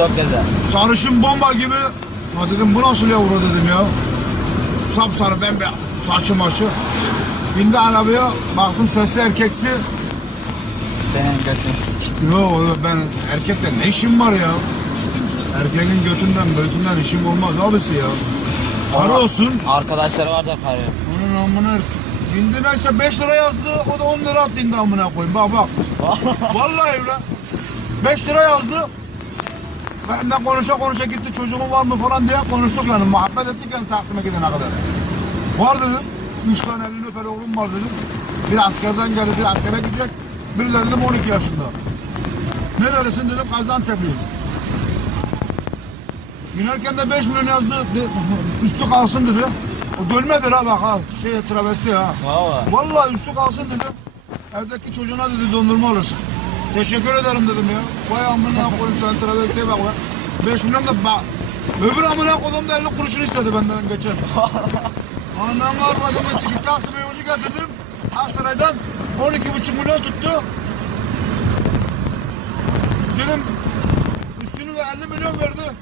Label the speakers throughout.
Speaker 1: Çok güzel.
Speaker 2: Sarışın bomba gibi. Ha dedim bu nasıl yavru dedim ya. Sapsarı bembeyaz. Saçı maçı. Bindi arabaya. Baktım sesli erkeksi.
Speaker 1: Senin götün.
Speaker 2: Yo ben erkekle ne işim var ya? Erkeğin götünden götünden işim olmaz abisi ya. Sarı olsun.
Speaker 1: Arkadaşları var da karı.
Speaker 2: Onun amına Bindi neyse 5 lira yazdı o da 10 lira attı indi amına koyayım bak bak. Vallahi öyle. 5 lira yazdı. Benden konuşa konuşa gitti çocuğun var mı falan diye konuştuk yani muhabbet ettik yani Taksim'e gidene kadar. Var dedim. Üç tane elini öper oğlum var dedim. Bir askerden geldi bir askere gidecek. Bir de dedim 12 yaşında. Nerelisin dedim Gaziantep'liyim. Binerken de 5 milyon yazdı. De- üstü kalsın dedi. O dönmedi ha bak ha. Şey travesti ha.
Speaker 1: Valla.
Speaker 2: Vallahi üstü kalsın dedi. Evdeki çocuğuna dedi dondurma alırsın. Teşekkür ederim dedim ya. Vay amına koyayım sen travestiye bak lan. 5 milyon da bak. Öbür amına koydum da 50 kuruşunu istedi benden geçen. Anam var bacımı sikip Taksim'e yolcu getirdim. Aksaray'dan 12,5 milyon tuttu. Dedim üstünü de 50 milyon verdi.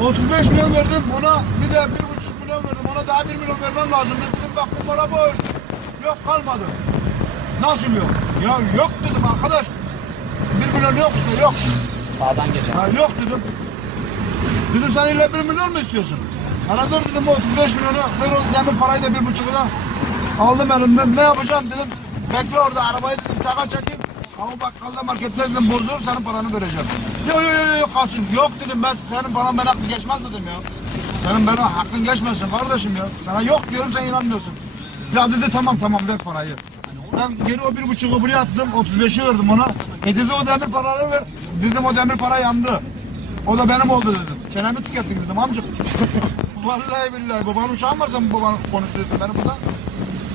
Speaker 2: 35 milyon verdim ona bir de 1,5 milyon verdim ona daha 1 milyon vermem lazım dedim bak bunlara boş. Yok kalmadı. Nasıl yok? Ya yok dedim arkadaş. 1 milyon yok işte yok.
Speaker 1: Sağdan geçen.
Speaker 2: Ha, yok dedim. Dedim sen illa 1 milyon mu istiyorsun? Bana ver dedim o 35 milyonu ver o demir parayı da 1,5'una. Aldım elimden ne yapacağım dedim. Bekle orada arabayı dedim sağa çekeyim. Ama bakkalda markette dedim bozulurum senin paranı vereceğim. Yok yok yok yok Kasım yok dedim ben senin paran ben hakkın geçmez dedim ya. Senin bana hakkın geçmesin kardeşim ya. Sana yok diyorum sen inanmıyorsun. Ya dedi tamam tamam ver parayı. Ben geri o bir buçuğu buraya attım. 35'i verdim ona. E dedi o demir paraları ver. Dedim o demir para yandı. O da benim oldu dedim. Çenemi tükettin dedim amcık. Vallahi billahi babanın uşağın var sen babanı konuşuyorsun benim burada.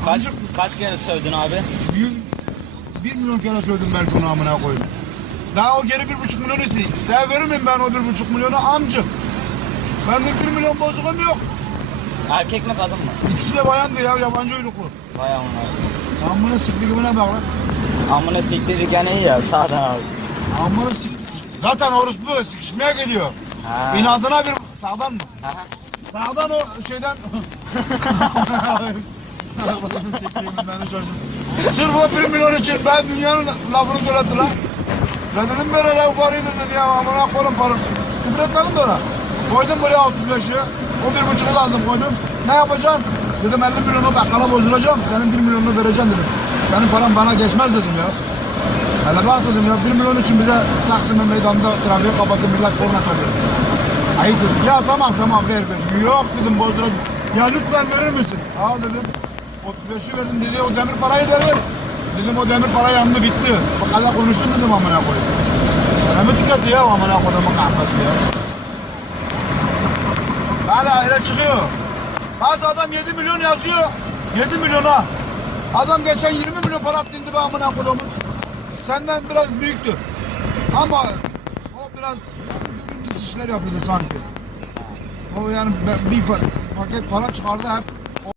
Speaker 1: Kaç, kaç kere sövdün abi?
Speaker 2: Bir, bir milyon kere söyledim belki onu amına koyayım. Daha o geri bir buçuk milyon istiyor. Sen verir miyim ben o bir buçuk milyonu amcık? Bende bir milyon bozuğum yok.
Speaker 1: Erkek mi kadın mı?
Speaker 2: İkisi de bayandı ya yabancı uyruklu.
Speaker 1: Vay amına.
Speaker 2: Amına siktirgimine bak lan.
Speaker 1: Amına siktirirken iyi ya sağdan abi.
Speaker 2: Amına sik... Zaten orospu sıkışmaya geliyor.
Speaker 1: Ha.
Speaker 2: İnadına bir... Sağdan mı?
Speaker 1: Aha.
Speaker 2: Sağdan o şeyden... Şaşırdım. Sırf o bir milyon için ben dünyanın lafını söyletti lan. Ben dedim böyle laf var dedim ya amına koyun para. Küfür etmedim de ona. Koydum buraya 35'i. O bir buçuğu da aldım koydum. Ne yapacaksın? Dedim 50 milyonu bakkala bozduracağım. Senin 1 milyonunu vereceğim dedim. Senin paran bana geçmez dedim ya. Hele bak dedim ya 1 milyon için bize Taksim'in meydanda trafiği kapatıp millet korna çalıyor. Hayır dedim. Ya tamam tamam ver ver. Yok dedim bozduracağım. Ya lütfen verir misin? Al dedim. 35'i verdim dedi o demir parayı da. Dedim o demir para yandı bitti. Bu kadar konuştun dedim amına koyayım. Sana tüketti ya amına koyduğumun kahvesi ya. Hala öyle çıkıyor. Bazı adam 7 milyon yazıyor. 7 milyona. Adam geçen 20 milyon para attı indi be amına koyduğumun. Senden biraz büyüktü. Ama o biraz pis işler yapıyordu sanki. O yani bir pa- paket para çıkardı hep